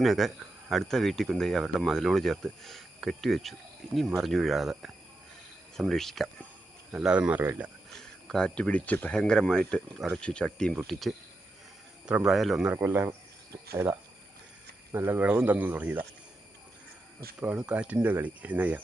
കുരുമുളകിനൊക്കെ അടുത്ത വീട്ടിൽ കൊണ്ടുപോയി അവരുടെ മതിലോട് ചേർത്ത് കെട്ടിവെച്ചു. ഇനി മറിഞ്ഞു വീഴാതെ സംരക്ഷിക്കാം, അല്ലാതെ മാർഗമില്ല. കാറ്റ് പിടിച്ച് ഭയങ്കരമായിട്ട് അടച്ചു ചട്ടിയും പൊട്ടിച്ച് ഇത്രയും പ്രായമല്ലോ, 1.5 കൊല്ലം ഏതാ നല്ല വിളവും തന്നു തുടങ്ങിയതാണ്. അപ്പോഴാണ് കാറ്റിൻ്റെ കളി. എന്നയ്യാ.